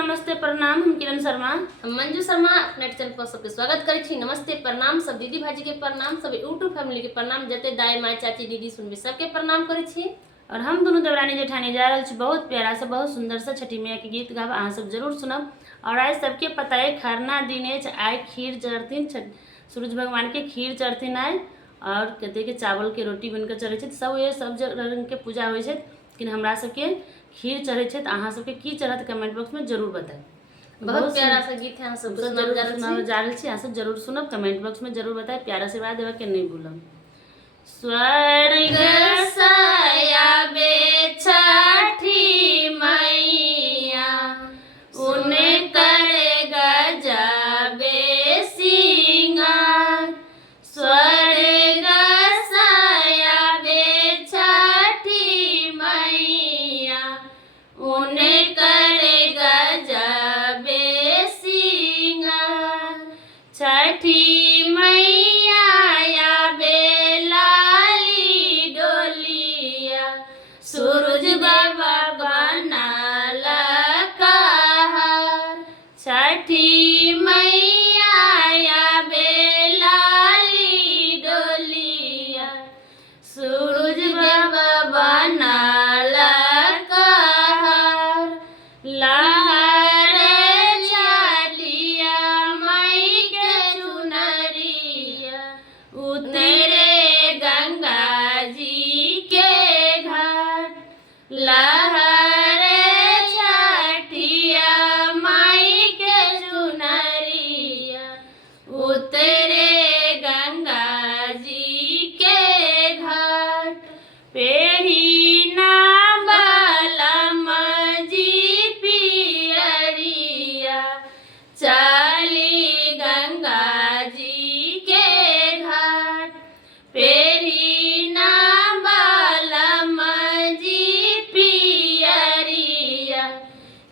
नमस्ते प्रणाम। हम किरण शर्मा, हम मंजू शर्मा अपने चैनल पर सबके स्वागत करै छी। नमस्ते प्रणाम, सब दीदी भाजी के प्रणाम, सब यूट्यूब फैमिली के प्रणाम, जते दाई माय चाची दीदी सुनबे सबके प्रणाम करै छी। और हम दोनों देवरानी जेठानी जा रहल छी बहुत प्यारा सा बहुत सुंदर सा छठी मैया के गीत गाब अहाँ सब जरूर सुनब। और आज सबके पता है खरना दिन है, आइ खीर चढ़थिन, सूरज भगवान के खीर चढ़थिन आइ, और कहते के चावल के रोटी बनकर चढ़े छै। सब ये सब रंग के पूजा होइ छै, लेकिन हमरा सबके खीर चढ़े छै। अहाँ सबके की चढ़त कमेंट बॉक्स में जरूर बताएं। बहुत प्यारा सा गीत है, हम सब जरूर जा रहल छी, अहाँ सब जरूर सुनब, कमेंट बॉक्स में जरूर बताएं, प्यारा आशीर्वाद देवे के नहीं भूलब। स्वर्ग सयाबे छठी मैया उन्हें करे गजबे सिंगार। स्वर्ग सयाबे छठी मैया उन्हें करे गजबे सिंगार। छठी मैया या बेलाली डोलिया सूरज बाबा बनल कहर। छठी मैया या बेलाली डोलिया सूरज बाबा बनल कहर। लहर चलिया मई के चुनरिया उतरे गंगा जी के घाट। लहर छठिया मई के चुनरिया उतरे गंगा जी के घाट। पेढ़ी ना बलम जी पियरिया चली गंगा जी के घाट। पेढ़ी ना बलम जी पियरिया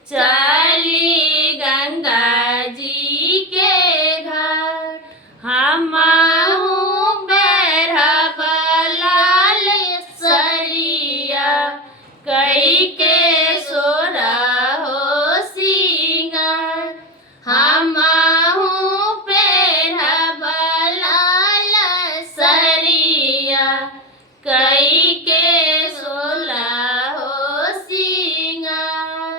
चली गंगा जी के घाट। हमहू बेरहब लाल सरिया कई के सोरा हो सिंगार। हमहू बेरहब लाल सरिया कई के सोला हो सिंगार।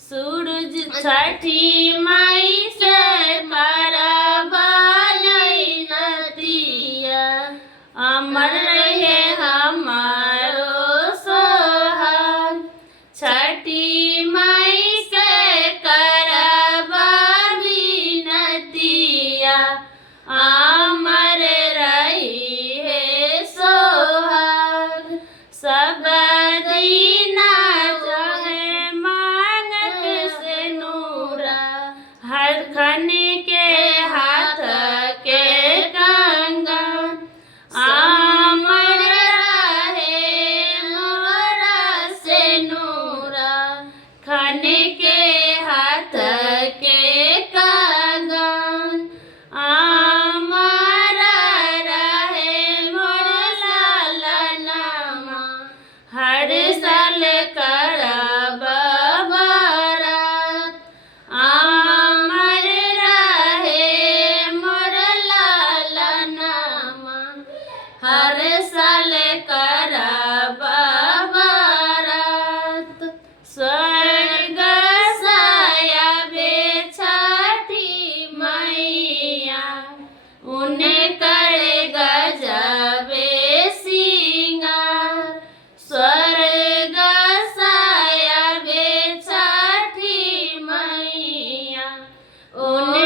सूरज छठी माई से परब नतिया अमर रहे हमारो सोहाग। छठी माई से करब विनतिया अमर रही है सोहाग। सब दीना चाहे मांगत से नूरा हर खन के हाथ के कंगन। अमर रहे मोरा से नूरा खन के हाथ के कंगन। अमर रहे मोरा लालनमा हर साल करब बरत। अमर रहे मोरा लालनमा हर साल करब बरत। स्वर्ग सयाबे छठी मैया उन्हें करे गजबे सिंगार। स्वर्ग सयाबे छठी मैया उन्हें